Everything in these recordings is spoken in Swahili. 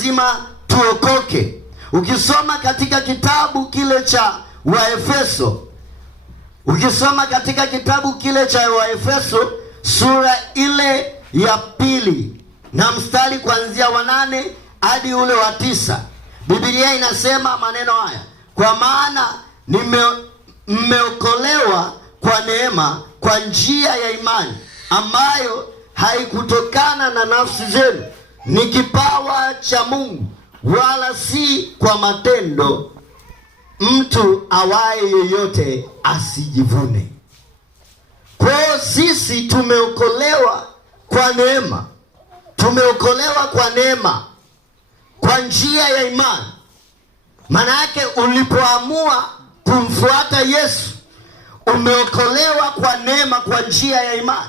lazima tuokoke. Ukisoma katika kitabu kile cha Waefeso, sura ile ya 2 na mstari kuanzia wa 8 hadi ule wa 9, Biblia inasema maneno haya: kwa maana mmeokolewa kwa neema, kwa njia ya imani, ambayo haikutokana na nafsi zenu, ni kipawa cha Mungu, wala si kwa matendo, mtu awaye yeyote asijivune. Kwa sisi tumeokolewa kwa neema, kwa njia ya imani. Maana yake ulipoamua kumfuata Yesu, umeokolewa kwa neema, kwa njia ya imani.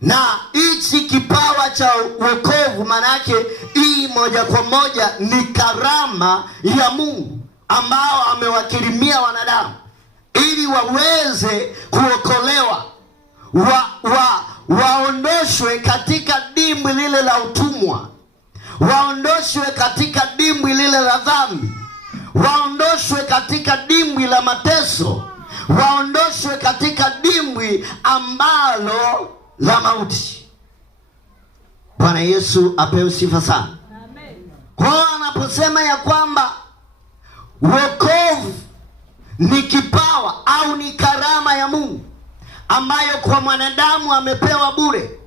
Na hichi kipawa cha wokovu, maana yake hii moja kwa moja ni karama ya Mungu ambao amewakirimia wanadamu ili waweze kuokolewa, waondoshwe katika dimbwi lile la utumwa, waondoshwe katika dimbwi lile la dhambi, waondoshwe katika dimbwi la mateso, waondoshwe katika dimbwi ambalo la mauti. Bwana Yesu apewe sifa sana. Amen. Kwa anaposema ya kwamba wokovu ni kipawa au ni karama ya Mungu ambayo kwa mwanadamu amepewa bure.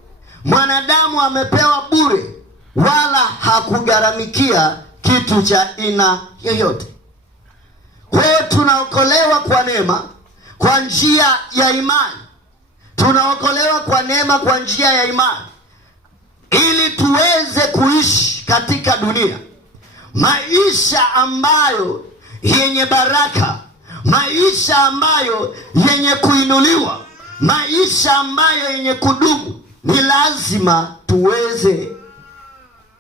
Mwanadamu amepewa bure, wala hakugharamikia kitu cha aina yoyote. Kwa hiyo tunaokolewa kwa neema kwa njia ya imani. Tunaokolewa kwa neema kwa njia ya imani ili tuweze kuishi katika dunia maisha ambayo yenye baraka, maisha ambayo yenye kuinuliwa, maisha ambayo yenye kudumu. Ni lazima tuweze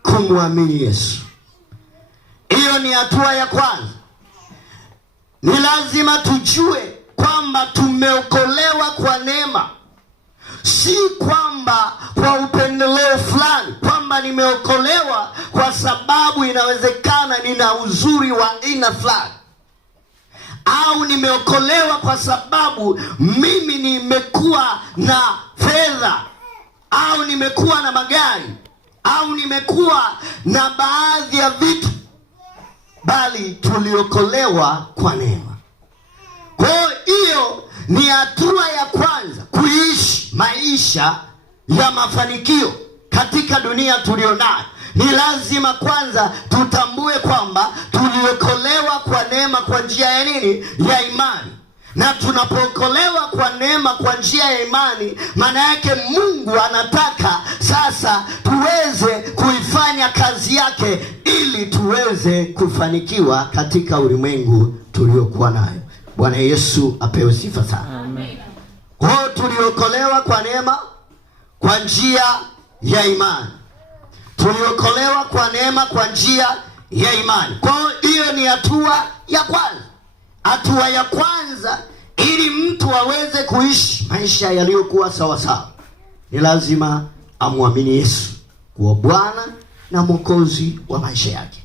kumwamini Yesu. Hiyo ni hatua ya kwanza. Ni lazima tujue kwamba tumeokolewa kwa neema, si kwamba kwa upendeleo fulani, kwamba nimeokolewa kwa sababu inawezekana nina uzuri wa aina fulani, au nimeokolewa kwa sababu mimi nimekuwa na fedha, au nimekuwa na magari, au nimekuwa na baadhi ya vitu, bali tuliokolewa kwa neema. Kwa hiyo ni hatua ya kwanza kuishi maisha ya mafanikio katika dunia tulionayo. Ni lazima kwanza tutambue kwamba tuliokolewa kwa neema kwa njia ya nini? Ya imani. Na tunapookolewa kwa neema kwa njia ya imani, maana yake Mungu anataka sasa tuweze kuifanya kazi yake ili tuweze kufanikiwa katika ulimwengu tuliokuwa nayo. Bwana Yesu apewe sifa sana. Amen. Kwa tuliokolewa kwa neema kwa njia ya imani. Tuliokolewa kwa neema kwa njia ya imani. Kwa hiyo ni hatua ya kwanza. Hatua ya kwanza ili mtu aweze kuishi maisha yaliyokuwa sawa sawa, ni lazima amwamini Yesu kuwa Bwana na Mwokozi wa maisha yake.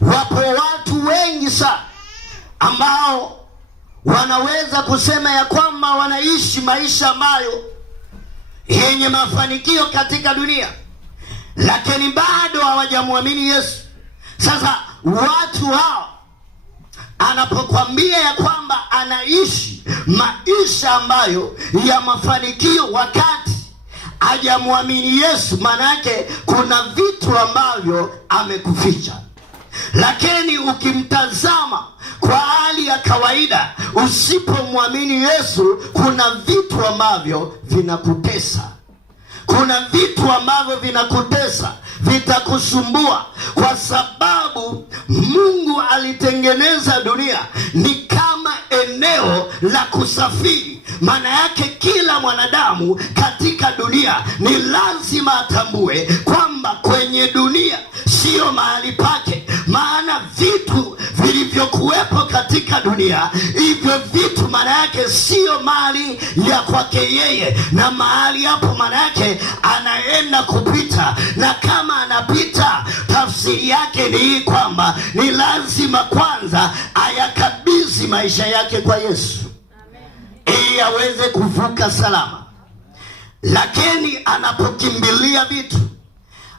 Wapo watu wengi sana ambao wanaweza kusema ya kwamba wanaishi maisha ambayo yenye mafanikio katika dunia, lakini bado hawajamwamini Yesu. Sasa watu hao anapokuambia ya kwamba anaishi maisha ambayo ya mafanikio wakati hajamwamini Yesu, maana yake kuna vitu ambavyo amekuficha. Lakini ukimtazama kwa hali ya kawaida, usipomwamini Yesu, kuna vitu ambavyo vinakutesa. Kuna vitu ambavyo vinakutesa, vitakusumbua, kwa sababu Mungu alitengeneza dunia ni kama eneo la kusafiri. Maana yake kila mwanadamu katika dunia ni lazima atambue kwamba kwenye dunia sio mahali pake, maana vitu vilivyo vilivyokuwepo katika dunia, hivyo vitu maana yake sio mali ya kwake yeye, na mahali hapo maana yake anaenda kupita, na kama anapita, tafsiri yake ni hii kwamba ni lazima kwanza ayakabidhi maisha yake kwa Yesu ili aweze kuvuka salama. Lakini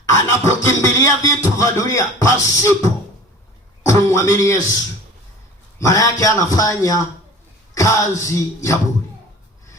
anapokimbilia vitu vya dunia pasipo kumwamini Yesu, maana yake anafanya kazi ya bure.